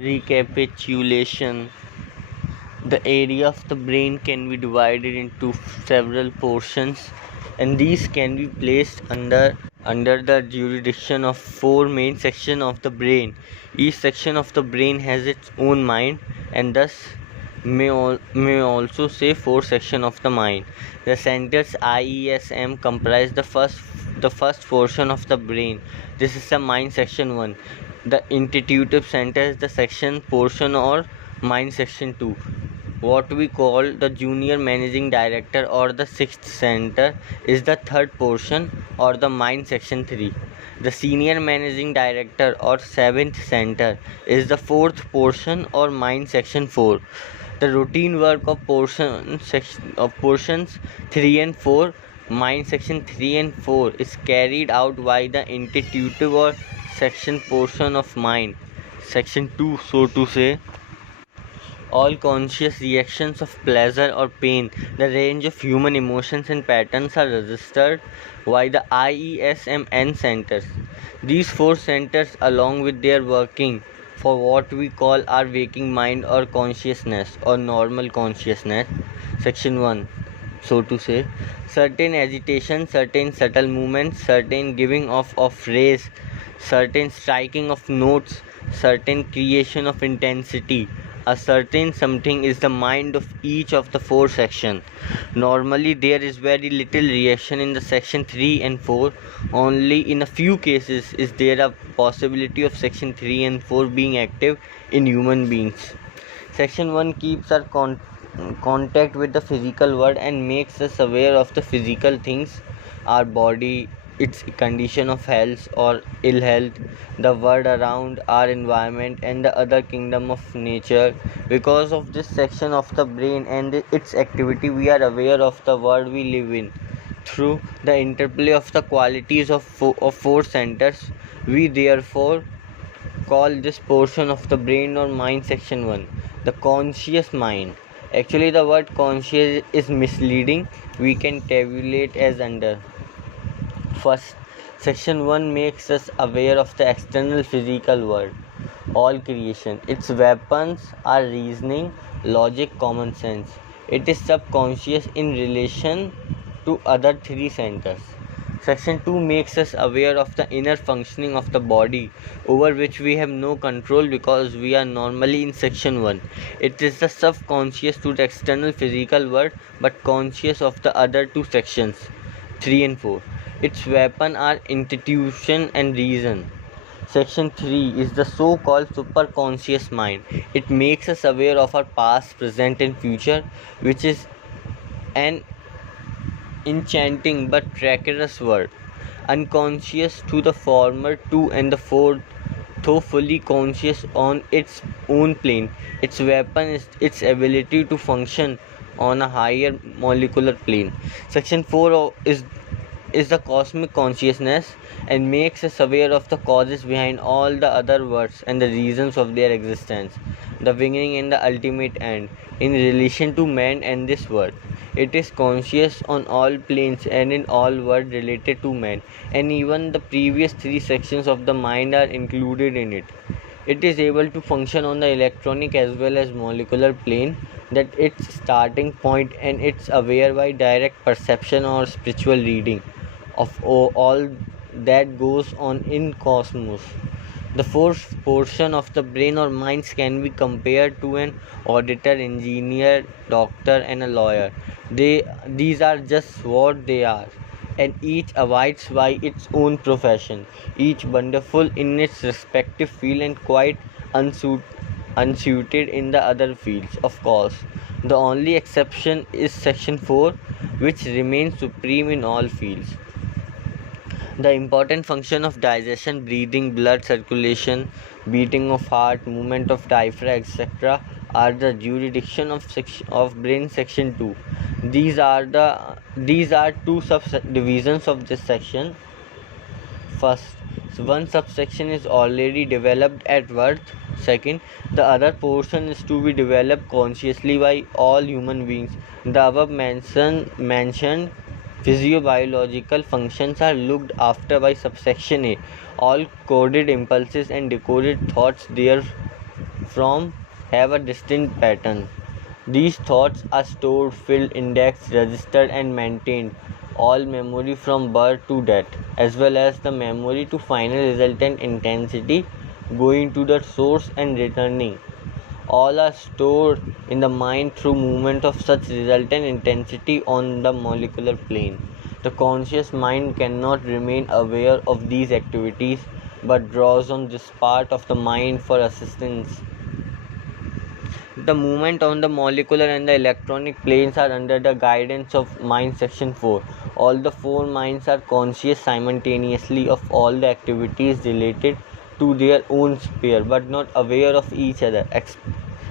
Recapitulation. The area of the brain can be divided into several portions, and these can be placed under the jurisdiction of four main sections of the brain. Each section of the brain has its own mind, and thus may also say four sections of the mind. The centers IESM comprise the first portion of the brain. This is the mind section 1. The intuitive center is the section portion or mind section 2. What we call the junior managing director or the sixth center is the third portion or the mind section 3. The senior managing director or seventh center is the fourth portion or mind section 4. The routine work of portions 3 and 4, mind section 3 and 4, is carried out by the intuitive or section portion of mind section 2, so to say. All conscious reactions of pleasure or pain, the range of human emotions and patterns, are registered by the IESMN centers. These four centers, along with their working for what we call our waking mind or consciousness or normal consciousness, section 1, so to say, certain agitation, certain subtle movements, certain giving off of rays, certain striking of notes, certain creation of intensity. A certain something is the mind of each of the four sections. Normally there is very little reaction in the section 3 and 4. Only in a few cases is there a possibility of section 3 and 4 being active in human beings. Section 1 keeps our contact with the physical world and makes us aware of the physical things, our body, its condition of health or ill health, the world around, our environment, and the other kingdom of nature. Because of this section of the brain and its activity, we are aware of the world we live in. Through the interplay of the qualities of four centers, we therefore call this portion of the brain or mind section 1 the conscious mind. Actually, the word conscious is misleading. We can tabulate as under. First, section 1 makes us aware of the external physical world, all creation. Its weapons are reasoning, logic, common sense. It is subconscious in relation to other three centers. Section 2 makes us aware of the inner functioning of the body, over which we have no control because we are normally in section 1. It is the subconscious to the external physical world but conscious of the other two sections 3 and 4. Its weapon are intuition and reason. Section 3 is the so-called superconscious mind. It makes us aware of our past, present and future, which is an enchanting but treacherous world, unconscious to the former two and the fourth, though fully conscious on its own plane. Its weapon is its ability to function on a higher molecular plane. Section 4 is the cosmic consciousness and makes us aware of the causes behind all the other worlds and the reasons of their existence, the beginning and the ultimate end, in relation to man and this world. It is conscious on all planes and in all worlds related to man, and even the previous three sections of the mind are included in it. It is able to function on the electronic as well as molecular plane, that its starting point, and it's aware by direct perception or spiritual reading of all that goes on in cosmos. The fourth portion of the brain or minds can be compared to an auditor, engineer, doctor and a lawyer. These are just what they are, and each abides by its own profession, each wonderful in its respective field and quite unsuited in the other fields, of course. The only exception is section 4, which remains supreme in all fields. The important function of digestion, breathing, blood circulation, beating of heart, movement of diaphragm, etc., are the jurisdiction of brain section 2. These are two subdivisions of this section. First, one subsection is already developed at birth. Second, the other portion is to be developed consciously by all human beings. The above mentioned physiobiological functions are looked after by subsection A. All coded impulses and decoded thoughts from have a distinct pattern. These thoughts are stored, filled, indexed, registered, and maintained. All memory from birth to death, as well as the memory to final resultant intensity going to the source and returning. All are stored in the mind through movement of such resultant intensity on the molecular plane. The conscious mind cannot remain aware of these activities but draws on this part of the mind for assistance. The movement on the molecular and the electronic planes are under the guidance of mind section 4. All the four minds are conscious simultaneously of all the activities related to their own sphere but not aware of each other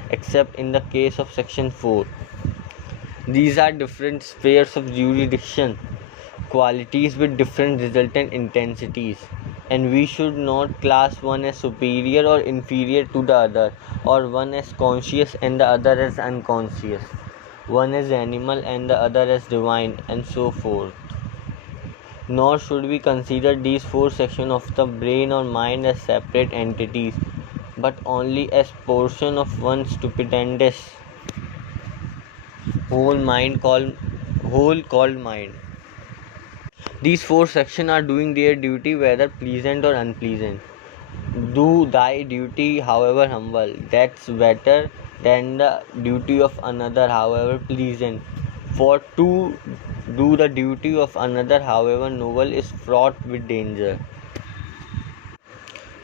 except in the case of section 4. These are different spheres of jurisdiction, qualities with different resultant intensities, and we should not class one as superior or inferior to the other, or one as conscious and the other as unconscious, one as animal and the other as divine, and so forth. Nor should we consider these four sections of the brain or mind as separate entities, but only as portion of one stupendous whole called mind. These four sections are doing their duty whether pleasant or unpleasant. Do thy duty however humble, that's better than the duty of another however pleasant. For to do the duty of another however noble is fraught with danger.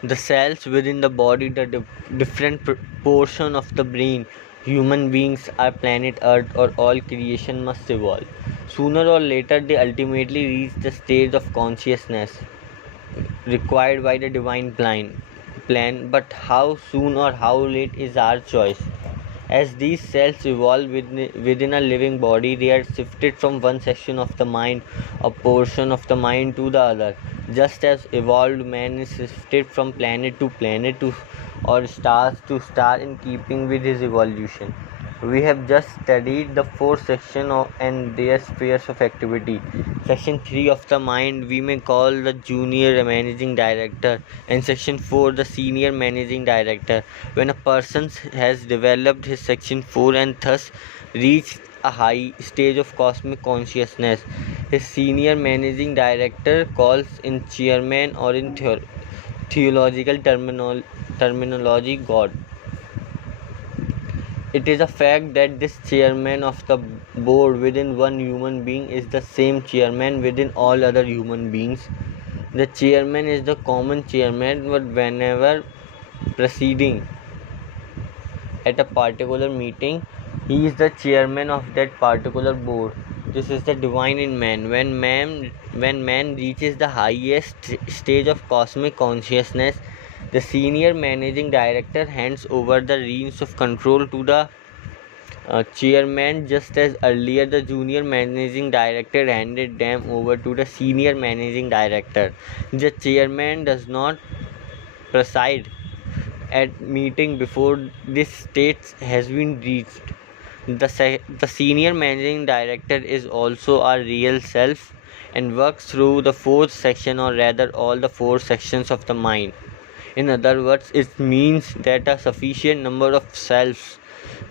The cells within the body, the different portion of the brain, human beings, our planet Earth, or all creation must evolve. Sooner or later, they ultimately reach the stage of consciousness required by the divine plan. But how soon or how late is our choice. As these cells evolve within a living body, they are shifted from one section of the mind, a portion of the mind, to the other. Just as evolved man is shifted from planet to or stars to star in keeping with his evolution. We have just studied the four sections and their spheres of activity. Section 3 of the mind we may call the junior managing director, and section 4 the senior managing director. When a person has developed his section 4 and thus reached a high stage of cosmic consciousness, his senior managing director calls in chairman, or in theological terminology, God. It is a fact that this chairman of the board within one human being is the same chairman within all other human beings. The chairman is the common chairman, but whenever proceeding at a particular meeting, he is the chairman of that particular board. This is the divine in man. When man reaches the highest stage of cosmic consciousness, the senior managing director hands over the reins of control to the chairman, just as earlier the junior managing director handed them over to the senior managing director. The chairman does not preside at meeting before this state has been reached. The senior managing director is also our real self and works through the fourth section, or rather all the four sections of the mind. In other words, it means that a sufficient number of selves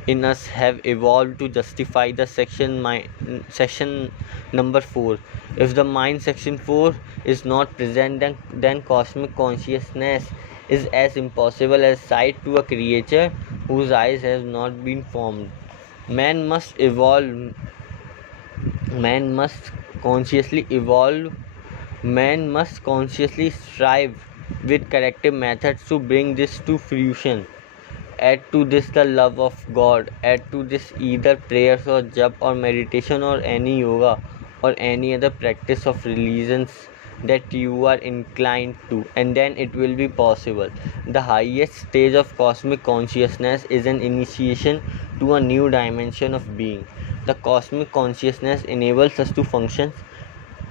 in us have evolved to justify the section number 4. If the mind section 4 is not present, then cosmic consciousness is as impossible as sight to a creature whose eyes has not been formed. Man must consciously evolve. Man must consciously strive with corrective methods to bring this to fruition. Add to this the love of God. Add to this either prayers or japa or meditation or any yoga or any other practice of religions that you are inclined to, and then it will be possible. The highest stage of cosmic consciousness is an initiation to a new dimension of being. The cosmic consciousness enables us to function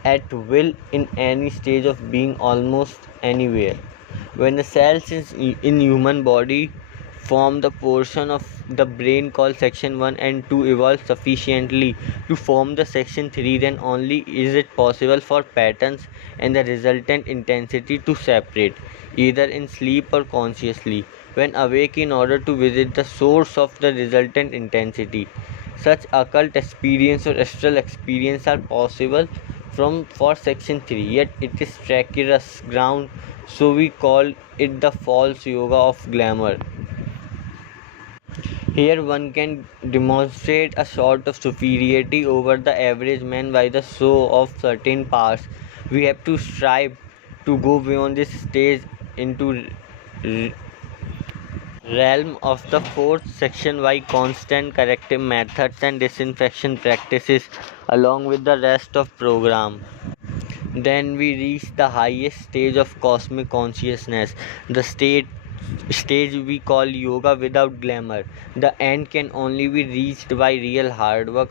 at will in any stage of being, almost anywhere. When the cells in human body form the portion of the brain called section 1 and 2 evolve sufficiently to form the section 3, then only is it possible for patterns and the resultant intensity to separate, either in sleep or consciously. when awake in order to visit the source of the resultant intensity. Such occult experience or astral experience are possible for section 3, yet it is treacherous ground, so we call it the false yoga of glamour. Here one can demonstrate a sort of superiority over the average man by the show of certain powers. We have to strive to go beyond this stage into realm of the fourth section by constant corrective methods and disinfection practices along with the rest of program. Then we reach the highest stage of cosmic consciousness, the stage we call yoga without glamour. The end can only be reached by real hard work